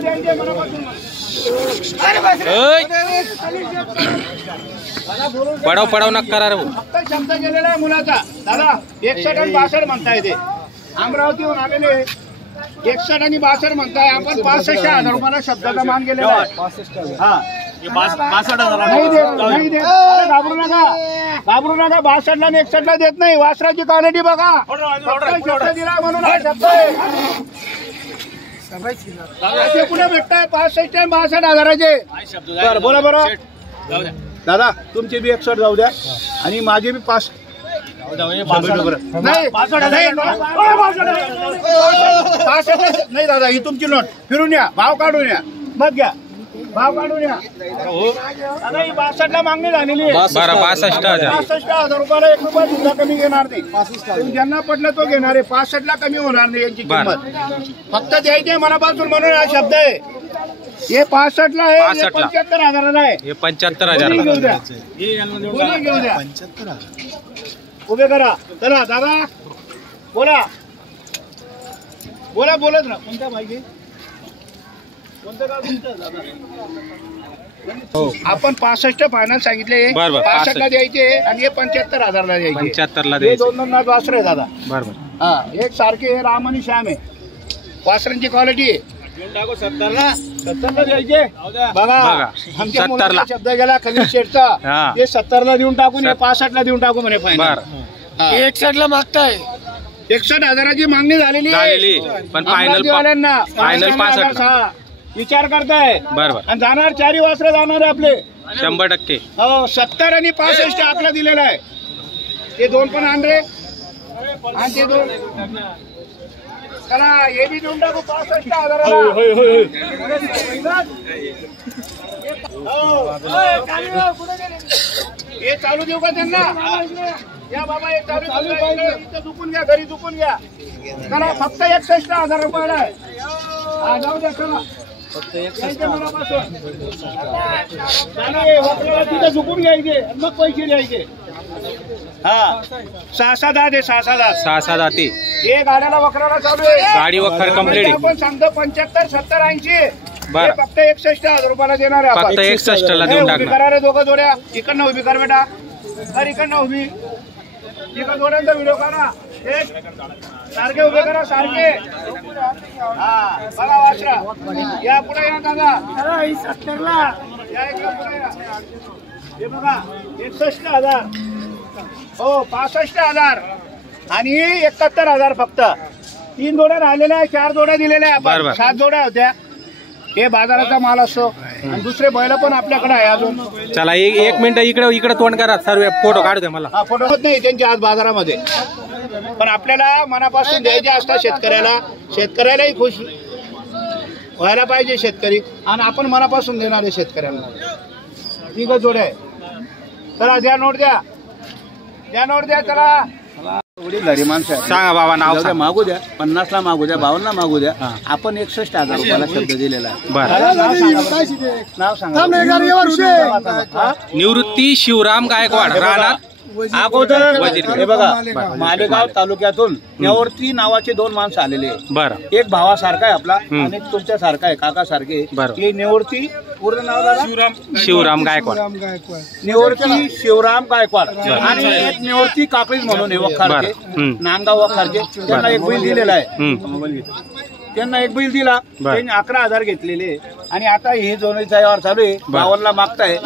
द्यायचे मनापासून. पडाव पडाव नका करा रे. फक्त शब्द गेलेला आहे मुलाचा. दादा 61 आणि 62 म्हणताय ते अमरावतीहून आलेले 61 आणि 62 म्हणताय. आपण 65,000 रुपयाला शब्दाचा मान गेलेला आहे. हा 62,000 नाही देत. घाबरू नका 62 आणि 61 देत नाही. वासराची क्वालिटी बघा. शब्द दिला म्हणून हा शब्द आहे. असे कुठे भेटताय 65 आणि 62,000चे. बरं बोला बरं दादा तुमची बी 61 जाऊ द्या आणि माझी बी 5 नाही दादा ही तुमची नोट. फिरून या भाव काढून या मग घ्या. भाव काढून या दादा. ही 62ला मागणी झालेली आहे. 65,000 रुपयाला 1 रुपया सुद्धा कमी घेणार नाही. ज्यांना पडलं तो घेणार आहे. 65ला कमी होणार नाही यांची किंमत. फक्त द्यायची मनापासून म्हणून हा शब्द आहे. हे 65ला आहे. 75,000ला आहे. हे 75,000 घेऊ द्या. उभे करा. चला दादा बोला बोला बोलत ना. कोणत्या माहिती कोणतं गाव तुमचं दादा? आपण 65 फायनल सांगितले. 65ला द्यायचे आणि हे 75,000ला द्यायचे. 75ला द्यायचे. 2 नाथ वासर आहे दादा. बरोबर. हा एक सारखे हे राम आणि श्याम आहे. वासरांची क्वालिटी आहे. 70ला द्यायचे. बघा आमच्या मुलाचा शब्द गेला खलील शेठचा. ते 70ला देऊन टाकून हे 65ला देऊन टाकू म्हणे फायनल. 61ला मागताय. 61,000ची मागणी झालेली पण फायनल 65 विचार करताय. बरोबर. आणि जाणार 4 वासरं जाणार आहे आपले 100%. हो 70 आणि 65 आपला दिलेला आहे. ते 2 पण आणले आणि ते 2 चला हे बी देऊन टाकू 65,000. हे चालू देऊ का त्यांना? या बाबा हे चालू इथं झुकून घ्या. घरी झुकून घ्या. चला फक्त 61,000 रुपयाला आहे. जाऊ द्या चला फक्त 61 तिथं झुकून घ्यायचे मग पैसे द्यायचे. हा 6-7 दे 6-7 दाते. हे गाड्याला वखराला चालू आहे. गाडी वखर कंप्लीट. आपण सांगतो 75, 70, 80. बरं फक्त 61,000 रुपयाला देणार आहे. फक्त 61ला देऊन टाकणार. करा रे दोघं जोड्या. इकडनं उभी कर बेटा. इकडनं उभी. इकडं जोड्यांचा व्हिडिओ करा. सारखे उभे करा सारखे. हा बघा वासरा या पुढे या दादा. 70ला या इकडे पुढे या. हे बघा 61,000. हो 65,000 आणि 71,000 फक्त. 3 जोड्या राहिलेल्या. 4 जोड्या दिलेल्या आपण. 7 जोड्या होत्या. हे बाजाराचा माल असतो आणि दुसरे बैल पण आपल्याकडे आहे अजून. चला 1 मिनिट इकडे तोंड करा. सर्व फोटो काढू द्या मला. हा फोटो होत नाही त्यांच्या आज बाजारामध्ये. पण आपल्याला मनापासून द्यायचे असतात शेतकऱ्याला. शेतकऱ्यालाही खुश व्हायला पाहिजे शेतकरी आणि आपण मनापासून देणार आहे शेतकऱ्यांना. 3 जोड्या आहे. चला द्या नोट द्या. द्या नोट द्या. चला वडील माणसं सांगा बाबा नाव मागू द्या. 50ला मागू द्या. 52ला मागू द्या. आपण 61,000 रुपयाला शब्द दिलेला आहे. नाव सांगा. निवृत्ती शिवराम गायकवाड राहणार अगोदर हे बघा मालेगाव तालुक्यातून नेवरती नावाचे 2 माणसं आलेले. बरं. एक भावासारखा आहे आपला आणि तुमच्या सारखा आहे काका सारखे. हे नेवरती पूर्ण नाव शिवराम गायकवाड. नेवरती शिवराम गायकवाड आणि एक नेवरती काकळीज म्हणून वखारचे नांदगाव वखारचे. त्यांना एक बैल दिलेला आहे. त्यांना एक बैल दिला. त्यांनी 11,000 घेतलेले आणि आता हे जोडीचा व्यवहार चालू आहे. 52ला मागताय.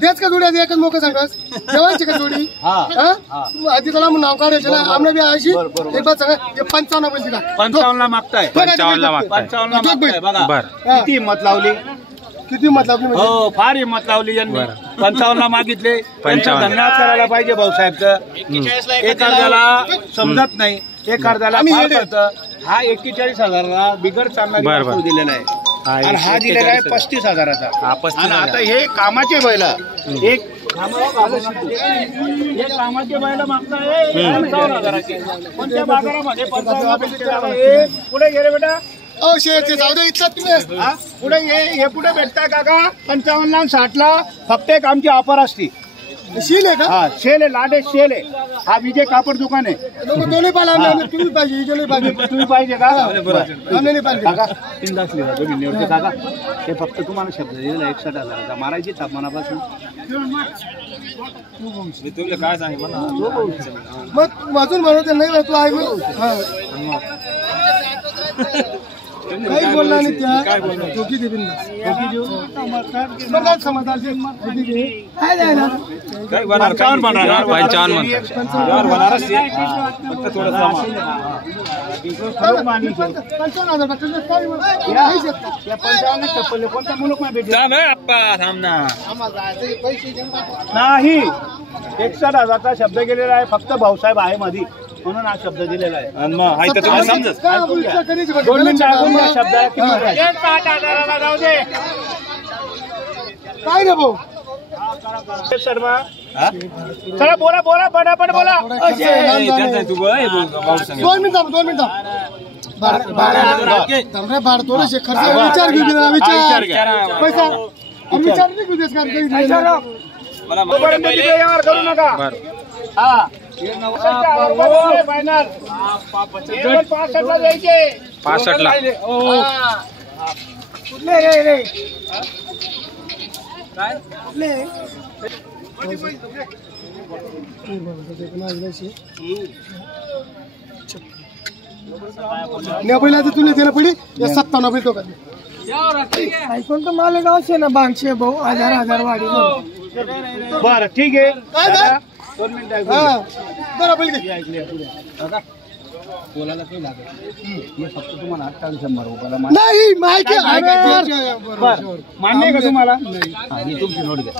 देच का जोडी एकच मोकं सांगस जेवायची का जोडी. आधी त्याला नाव काढायचं ना. आम्हाला बी अशी एक बात सांगा. 55 बैल दिला. 55ला मागताय. 55ला मागताय. बघा किती हिंमत लावली. किती हिंमत लावली. हो फार हिंमत लावली यांनी. 55ला मागितले. 55 धन्यवाद करायला पाहिजे भाऊसाहेबचं. एक अर्ध्याला समजत नाही. एक अर्ध्याला हा 41,000ला बिगर चालणारी वस्तू दिलेला आहे आणि हा दिलेला आहे 35,000चा. आणि आता हे कामाचे बैल एक कामाचे बैल मागताय 55,000चे. कोणत्या बाजारामध्ये 55,000 पुढे गेले बेटा. जाऊ दे इथला तुम्ही पुढे हे पुढे भेटताय काका 55ला 60ला. फक्त एक आमची ऑफर असते. शील आहे का हा शेल आहे, लाट आहे, शेल आहे. हा विजय कापड दुकान आहे. दोन्ही पाहिजे आम्ही तुम्ही पाहिजे हिजो नाही पाहिजे तुम्ही पाहिजे का आम्ही नाही पाहिजे काका 3 लाख लिहा तुम्ही निवडते काका. ते फक्त तुम्हाला शब्द दिलेला 61,000चा मारायची तापमानापासून. तुला काय सांगितलं मग वाजून म्हणत नाही तू ऐकू काही बोलला नाही त्या धोकी दे बिंदा समाधान काय द्यायला 55 बनणार 55 म्हणतात. बनारस फक्त थोडंसं 55,000 या 55 चप्पल कोणत्या मुलूक नाही भेटले थांब ना नाही. 61,000चा शब्द गेलेला आहे. फक्त भाऊसाहेब आहे मध्ये म्हणून हा शब्द दिलेला आहे. आणि मग आहे तर तुम्हाला समजत 2 मिनिटं अगोदर या शब्दाला किंमत आहे. 60,000ला जाऊ दे. काय रे भाऊ शर्मा चला बोला बोला पटापट बोला. तू बोल 2 मिनिटं भाड थोडेसे खर्च विचार घेऊ दे ना, विचार पैसा विचार नाही घेऊ देस का तोपर्यंत तिथे यावर करू नका. हा फायनल 65ला द्यायचे. 65ला कुठले रे पहिला तर तुला देणं पडी 57 भेटतो का ऐकून तर मालेगाव शे ना 200 भाऊ 1000 वाढी बरं ठीक आहे. काय काय 2 मिनिटं बरोबर बोलायला काही लागेल. हे फक्त तुम्हाला 28,100 रुपयाला नाही माहिती मान्य आहे का तुम्हाला? तुमची नोट घ्या.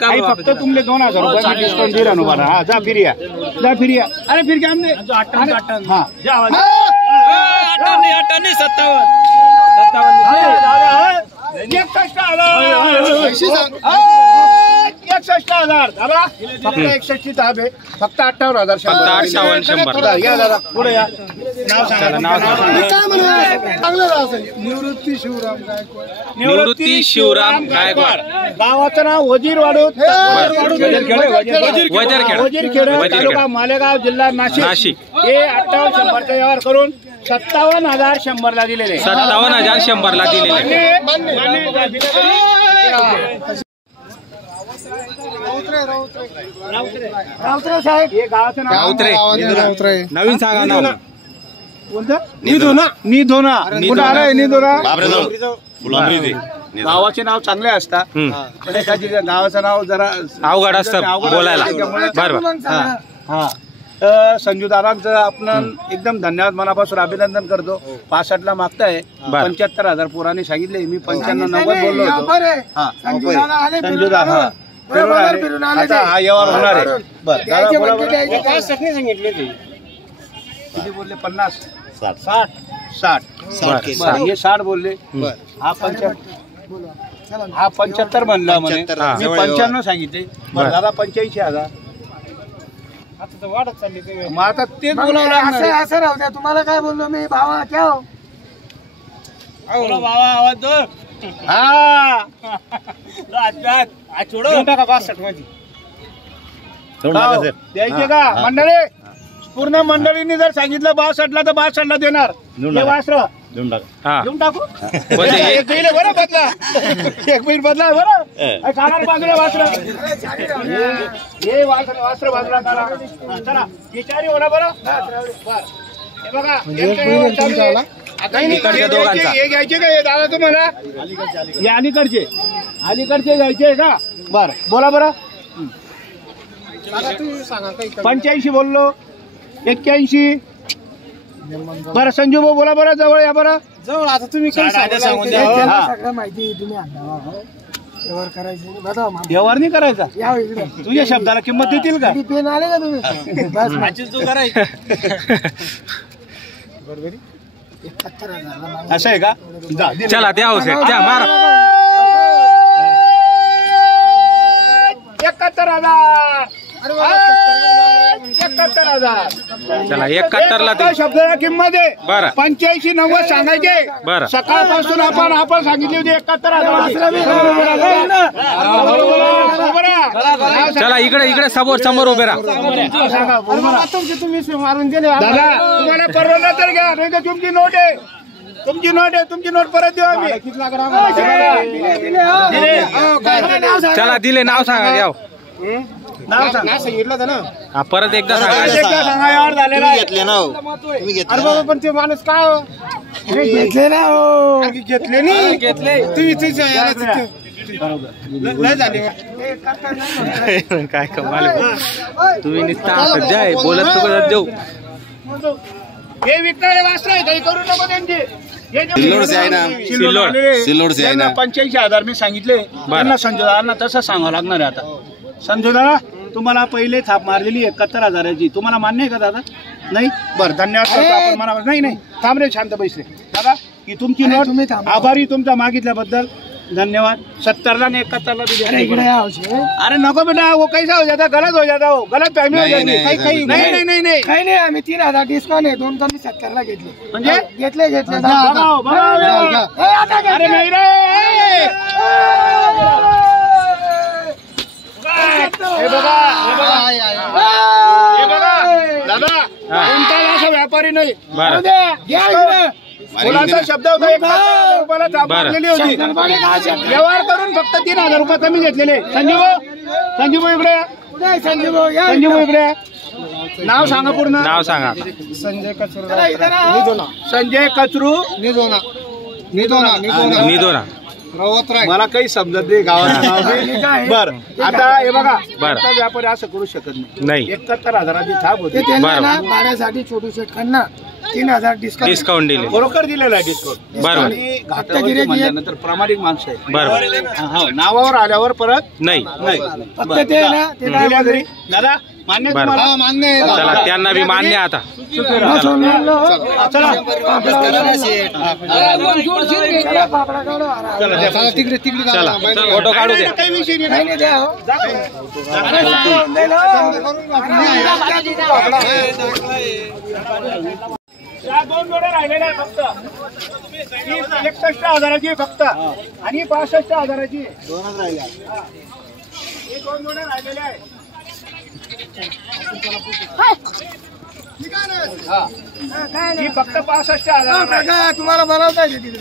काही फक्त तुमले 2,000 रुपये डिस्काउंट दिला ना मला. हा जा फिर या अरे फिर क्या हमने 58 हा जा 58 57 61,000 दादा फक्त 61 ताब आहे. फक्त 58,000 58,100 या दादा पुढे या. नाव सांगा. निवृत्ती शिवराम निवृत्ती शिवराम गायकवाड. गावाचं नाव वजीरवाडूत वजीरखेड तालुका मालेगाव जिल्हा नाशिक. हे 58,100चा व्यवहार करून 57,100 ला दिलेले. 57,100 ला दिलेले. राऊतरे साहेब हे गावाचं नाव राऊतरे नवीन सांगा नाव. कोणतं? निधोना कुठं आलंय निधोना? गावाचे नाव चांगले असतात. पण एखाद्या गावाचं नाव जरा अवघड असतं बोलायला. बरोबर हा संजू दादांचं आपण एकदम धन्यवाद मनापासून अभिनंदन करतो. 65ला मागताय 75,000 पोरांनी सांगितले. मी 95-90 बोललो होतो. हा संजू दादा आता हा व्यवहार होणार आहे. बरं दादा बोला बरं. किती बोलले? 50 60 हे 60 बोलले. हा 75 म्हणला म्हणे. मी 95 सांगितले. बरं दादा 85,000. वाढत चालली मग आता तेच बोलावं लागणार. असं राहू द्या. तुम्हाला काय बोललो मी भावा क्या हो बाबा आवाज दो हा छोडो टाका 65 मध्ये द्यायचे का मंडळी? पूर्ण मंडळींनी जर सांगितलं 62ला तर 62ला देणार. हे वासर हा देऊन टाकू. एक बैल आहे बरं बदला. एक बैल बदला आहे बरं. कानार बाजूला वासर हे वासर बाजूला करा. चला विचारी होणार बरं. हे बघा इकडच्या दोघांचा. हे घ्यायचे का हे दादा तुम्हाला? हे अलीकडचे घ्यायचे का? बरं बोला बरं. 85 बोललो. 81 बरं संजू भाऊ बोला बरं. जवळ या बरं. जवळ आता तुम्ही काही सांगून द्या. सगळं माहिती तुम्ही व्यवहार करायचे व्यवहार नाही करायचा. या इकडे तुझ्या शब्दाला किंमत देतील का? पेन आले का तुम्ही बस तू करायचं 71,000 असं आहे का? चला द्या हो सेट द्या मारा. 71,000 71,000 71,000. चला 71 ला ते शब्दाला किंमत आहे बरं 85-90 सांगायचे. बरं सकाळपासून आपण सांगितली होती 71,000. चला इकडे समोर उभे राहा. दादा तुम्हाला परवडलं तर घ्या, नाही तर तुमची नोट आहे, तुमची नोट परत देऊ आम्ही. चला दिले नाव सांगा घ्या. नाव सांगितलं ना हा परत एकदा सांगा. सांगा यार झालेला आहे. घेतले ना हो. तुम्ही घेतले अरे बाबा पण ते माणूस काय हो? घेतले ना हो. घेतले नाही तुम्ही लय झाले काय कमाल तुम्ही नुसता जय बोलत तर जाऊ. हे विकणारे वाचले काही करू नको त्यांचे. सिल्लोड से आहे ना. सिल्लोड से आहे ना. 85,000 मी सांगितले त्यांना. संजय दादांना तसं सांगावं लागणार आहे आता. संजय दादा तुम्हाला पहिले थाप मारलेली 71,000ची तुम्हाला मान्य आहे का दादा? नाही बरं धन्यवाद करतो आपण मनावर. नाही थांब रे शांत पैसे दादा की तुमची नोट. आभारी तुमचा मागितल्याबद्दल धन्यवाद. 70ला आणि 71ला भी. अरे नको बेटा वो कैसा हो जाता, गलत हो जाता, हो गलत फहमी हो जाती. नहीं काही नाही आम्ही 3,000 डिस्काउंट आहे. 2 कमी 70ला घेतले. म्हणजे घेतले अरे नाही रे. हे बघा दादा कोणताही असा व्यापारी नाही. बरं मुलाचा शब्द होता 71,000 रुपयाला थाप मारलेली होती. व्यवहार करून फक्त 3,000 रुपये कमी घेतलेले. संजीव इकडे. संजीव इकडे. नाव सांगा पूर्ण. नाव सांगा. संजय कचरू संजय कचरू निधोना. मला काही समजत नाही गावात. बर आता हे बघा आता व्यापारी असं करू शकत नाही. 71,000ची थाप होती. भाड्यासाठी छोटू शेटकांना 3,000 डिस्काउंट दिले. बरोबर दिलेला आहे डिस्काउंट. बरोबर आणि घाटावरती म्हणल्यानंतर प्रामाणिक माणसं आहे. बरोबर नावावर आल्यावर परत नाही. फक्त ते ना ते दिल्या घरी. दादा मान्य बरं. तुम्हाला? मान्य आहे. चला त्यांना बी मान्य आता. चला तिकडे चला फोटो काढू द्या. काही विषय नाही. या 2 जोड्या राहिलेल्या आहे फक्त. ही 61,000ची फक्त आणि 65,000ची. 2च राहिल्या. हे 2 जोड्या राहिलेल्या आहे. ही फक्त 65,000 तुम्हाला बनवता येते तिकडे.